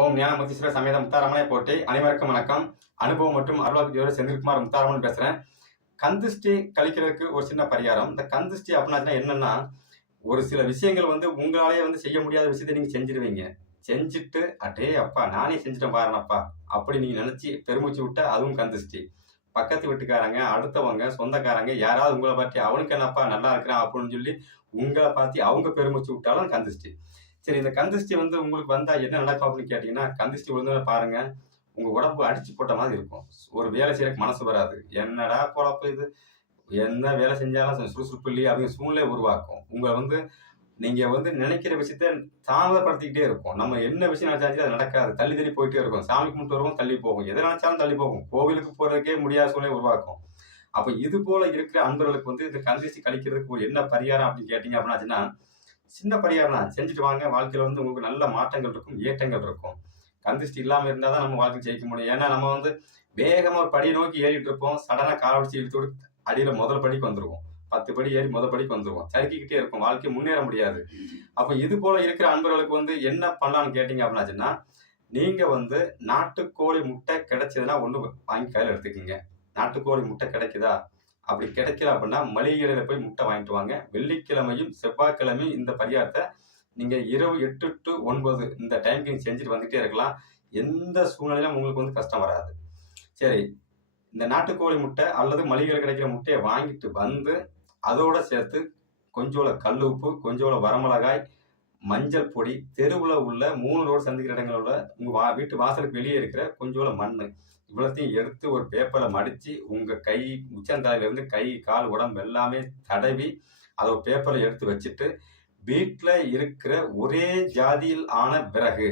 ஓம் ஞானமத்தீஸ்வர சமேத முத்தாரமனை போட்டி அனைவருக்கும் வணக்கம். அனுபவம் மற்றும் அருளாக்கு செந்தில்குமார் முத்தாரமன் பேசுறேன். கந்திஷ்டி கழிக்கிறதுக்கு ஒரு சின்ன பரிகாரம். இந்த கந்திஷ்டி அப்படின்னா என்னன்னா ஒரு சில விஷயங்கள் வந்து உங்களாலே வந்து செய்ய முடியாத விஷயத்தை நீங்க செஞ்சிருவீங்க. செஞ்சுட்டு அடே அப்பா நானே செஞ்சுட்டேன் பாருனப்பா அப்படி நீங்க நினைச்சு பெருமூச்சு விட்டா அதுவும் கந்திஷ்டி. பக்கத்து வீட்டுக்காரங்க அடுத்தவங்க சொந்தக்காரங்க யாராவது உங்களை பற்றி அவனுக்கு என்னப்பா நல்லா இருக்கிறான் அப்படின்னு சொல்லி உங்களை பார்த்து அவங்க பெருமிச்சு விட்டாலும் கந்திஷ்டி. சரி இந்த கந்திஷ்டி வந்து உங்களுக்கு வந்தா என்ன நடக்கும் அப்படின்னு கேட்டீங்கன்னா கந்திஷ்டி விழுந்தோட பாருங்க உங்க உடம்பு அடிச்சு போட்ட மாதிரி இருக்கும். ஒரு வேலை செய்யறதுக்கு மனசு வராது. என்னடா பொழப்பு இது? என்ன வேலை செஞ்சாலும் சுறுசுறுப்பு இல்லையே அப்படிங்கிற சூழ்நிலை உருவாக்கும். உங்களை வந்து நீங்க வந்து நினைக்கிற விஷயத்த தாமதப்படுத்திக்கிட்டே இருக்கும். நம்ம என்ன விஷயம் நினைச்சாச்சு அது நடக்காது. தள்ளி தள்ளி போயிட்டே இருக்கும். சாமி கும்பிட்டு வருவோம் தள்ளி போகும். எதை நினைச்சாலும் தள்ளி போகும். கோவிலுக்கு போறதுக்கே முடியாத சூழ்நிலை உருவாக்கும். அப்ப இது போல இருக்கிற அன்பர்களுக்கு வந்து இந்த கந்திஷ்டி கழிக்கிறதுக்கு ஒரு என்ன பரிகாரம் அப்படின்னு கேட்டீங்க அப்படின்னாச்சுன்னா சின்ன பரிகாரம் தான் செஞ்சுட்டு வாங்க. வாழ்க்கையில் வந்து உங்களுக்கு நல்ல மாற்றங்கள் இருக்கும் ஏற்றங்கள் இருக்கும். கந்திஷ்டி இல்லாமல் இருந்தால் தான் நம்ம வாழ்க்கை ஜெயிக்க முடியும். ஏன்னா நம்ம வந்து வேகமாக ஒரு படியை நோக்கி ஏறிட்டு இருப்போம். சடனாக கால் இழுத்து விட்டு முதல் படிக்கு வந்துருவோம். பத்து படி ஏறி முதல் படிக்கு வந்துருவோம். சறுக்கிக்கிட்டே இருக்கும் வாழ்க்கை முன்னேற முடியாது. அப்போ இது போல இருக்கிற அன்பர்களுக்கு வந்து என்ன பண்ணலான்னு கேட்டீங்க அப்படின்னாச்சுன்னா நீங்க வந்து நாட்டுக்கோழி முட்டை கிடைச்சதுன்னா ஒன்று வாங்கி கையில் எடுத்துக்கோங்க. நாட்டுக்கோழி முட்டை கிடைக்குதா? அப்படி கிடைக்கல அப்படின்னா மளிகை கடையில் போய் முட்டை வாங்கிட்டு வாங்க. வெள்ளிக்கிழமையும் செவ்வாய்க்கிழமையும் இந்த பரிகாரத்தை நீங்கள் இரவு எட்டு டு ஒன்பது இந்த டைம்க்கு நீங்கள் செஞ்சுட்டு வந்துகிட்டே இருக்கலாம். எந்த சூழ்நிலையிலும் உங்களுக்கு வந்து கஷ்டம் வராது. சரி இந்த நாட்டுக்கோழி முட்டை அல்லது மளிகையில் கிடைக்கிற முட்டையை வாங்கிட்டு வந்து அதோட சேர்த்து கொஞ்சோல கல் உப்பு கொஞ்சோல வரமிளகாய் மஞ்சள் பொடி தெருவில் உள்ள மூணு ரோடு சந்திக்கிற இடங்களில் உள்ள உங்கள் வா வீட்டு வாசலுக்கு வெளியே இருக்கிற கொஞ்சோல மண் இவ்வளோத்தையும் எடுத்து ஒரு பேப்பரில் மடித்து உங்கள் கை உச்சந்தலையிலேருந்து கை கால் உடம்பு எல்லாமே தடவி அதை ஒரு பேப்பரில் எடுத்து வச்சுட்டு வீட்டில் இருக்கிற ஒரே ஜாதியில் ஆன விறகு.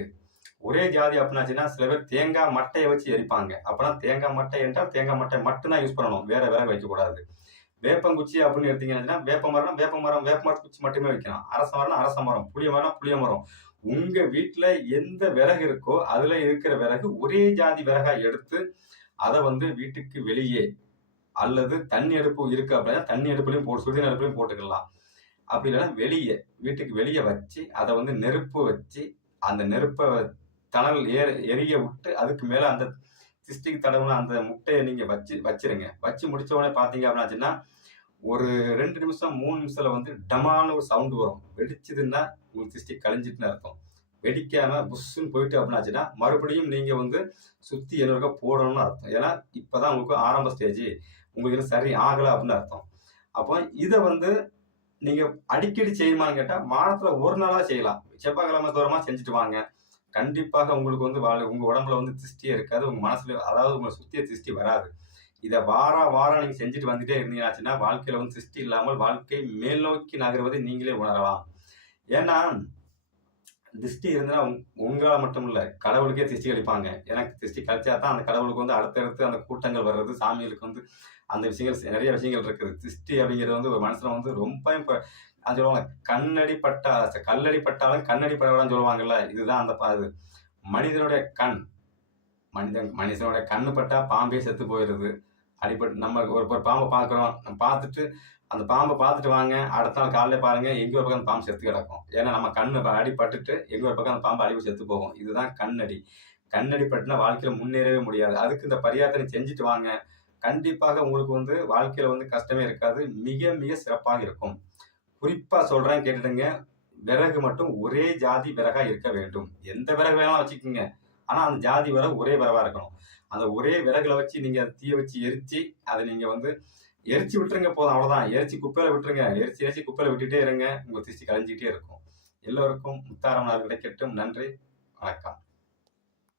ஒரே ஜாதி அப்படின்னாச்சுன்னா சில பேர் தேங்காய் மட்டையை வச்சு எரிப்பாங்க. அப்போனா தேங்காய் மட்டை என்றால் தேங்காய் மட்டை மட்டும்தான் யூஸ் பண்ணணும். வேற விறகு வைக்கக்கூடாது. வேப்பங்குச்சி அப்படின்னு எடுத்தீங்கன்னா வேப்ப மரம் வேப்ப மரம் வேப்ப மரத்து குச்சி மட்டுமே வைக்கலாம். அரச மரம்னா அரச மரம் புளிய மரம்னா புளிய மரம். உங்க வீட்டுல எந்த விறகு இருக்கோ அதுல இருக்கிற விறகு ஒரே ஜாதி விறகா எடுத்து அதை வந்து வீட்டுக்கு வெளியே அல்லது தண்ணி அடுப்பு இருக்கு அப்படின்னா தண்ணி அடுப்புலையும் போட்டு சுடுதண்ணி அடுப்புலையும் போட்டுக்கலாம். அப்படி இல்லைன்னா வெளியே வீட்டுக்கு வெளியே வச்சு அதை வந்து நெருப்பு வச்சு அந்த நெருப்பை தணல் ஏற எரிய விட்டு அதுக்கு மேலே அந்த சிஸ்டிக் தடவுன அந்த முட்டையை நீங்க வச்சு வச்சிருங்க. வச்சு முடிச்ச உடனே பாத்தீங்க அப்படின்னாச்சுன்னா ஒரு ரெண்டு நிமிஷம் மூணு நிமிஷத்துல வந்து டமான ஒரு சவுண்டு வரும். வெடிச்சதுன்னா உங்களுக்கு சிஸ்டிக் கழிஞ்சிட்டுன்னு அர்த்தம். வெடிக்காம புஷ்ஷுன்னு போயிட்டு அப்படின்னாச்சுன்னா மறுபடியும் நீங்க வந்து சுத்தி என்ன போடணும்னு அர்த்தம். ஏன்னா இப்பதான் உங்களுக்கு ஆரம்ப ஸ்டேஜ் உங்களுக்கு இன்னும் சரி ஆகல அப்படின்னு அர்த்தம். அப்போ இதை வந்து நீங்க அடிக்கடி செய்யுமான்னு கேட்டா வாரத்துல ஒரு நாளா செய்யலாம். செவ்வாய்க்கிழமை தூரமா செஞ்சுட்டு வாங்க. கண்டிப்பாக உங்களுக்கு வந்து வாழ் உங்கள் உடம்புல வந்து திருஷ்டியே இருக்காது. உங்கள் மனசுல அதாவது உங்களை சுற்றிய திருஷ்டி வராது. இதை வார வாரம் நீங்கள் செஞ்சுட்டு வந்துட்டே இருந்தீங்கன்னாச்சுன்னா வாழ்க்கையில் வந்து திருஷ்டி இல்லாமல் வாழ்க்கை மேல் நோக்கி நகர்வதை நீங்களே உணரலாம். ஏன்னா திருஷ்டி இருந்தா உங்களால் மட்டும் இல்லை கடவுளுக்கே திருஷ்டி கழிப்பாங்க எனக்கு திருஷ்டி கழிச்சா தான் அந்த கடவுளுக்கு வந்து அடுத்தடுத்து அந்த கூட்டங்கள் வர்றது சாமிகளுக்கு வந்து அந்த விஷயங்கள் நிறைய விஷயங்கள் இருக்குது. திருஷ்டி அப்படிங்கிறது வந்து ஒரு மனசில் வந்து ரொம்ப இப்போ அது சொல்லுவாங்க கண்ணடி பட்டா கல்லடி பட்டாலும் கண்ணடி படக்கூடாதுன்னு சொல்லுவாங்கல்ல இதுதான் அந்த பா- இது மனிதனுடைய கண். மனிதன் மனுஷனுடைய கண்ணு பட்டா பாம்பே செத்து போயிடுது. அடிப்பட்டு நம்ம ஒரு ஒரு பாம்பை பார்க்குறோம் நம்ம பார்த்துட்டு அந்த பாம்பை பார்த்துட்டு வாங்க அடுத்த நாள் காலையில பாருங்க எங்கே ஒரு பக்கம் அந்த பாம்பு செத்து கிடக்கும். ஏன்னா நம்ம கண்ணு அடிப்பட்டுட்டு எங்கே ஒரு பக்கம் அந்த பாம்பு அடிப்பு செத்து போகும். இதுதான் கண்ணடி. கண்ணடி பட்டுனா வாழ்க்கையில் முன்னேறவே முடியாது. அதுக்கு இந்த பரியாத்தனை செஞ்சுட்டு வாங்க. கண்டிப்பாக உங்களுக்கு வந்து வாழ்க்கையில் வந்து கஷ்டமே இருக்காது. மிக மிக சிறப்பாக இருக்கும். குறிப்பா சொல்றேன் கேட்டுடுங்க. விறகு மட்டும் ஒரே ஜாதி விறகா இருக்க வேண்டும். எந்த விறகு வேணாலும் வச்சுக்கோங்க. ஆனா அந்த ஜாதி விறகு ஒரே விறகா இருக்கணும். அந்த ஒரே விறகுல வச்சு நீங்க அதை தீய வச்சு எரிச்சு அதை நீங்க வந்து எரிச்சு விட்டுருங்க போதும் அவ்வளவுதான். எரிச்சு குப்பையில விட்டுருங்க. எரிச்சு எரிச்சு குப்பையில விட்டுட்டே இருங்க. உங்க திருச்சி கலைஞ்சிக்கிட்டே இருக்கும். எல்லோருக்கும் முத்தாரம் நாள் கிடைக்கட்டும் நன்றி. வணக்கம்.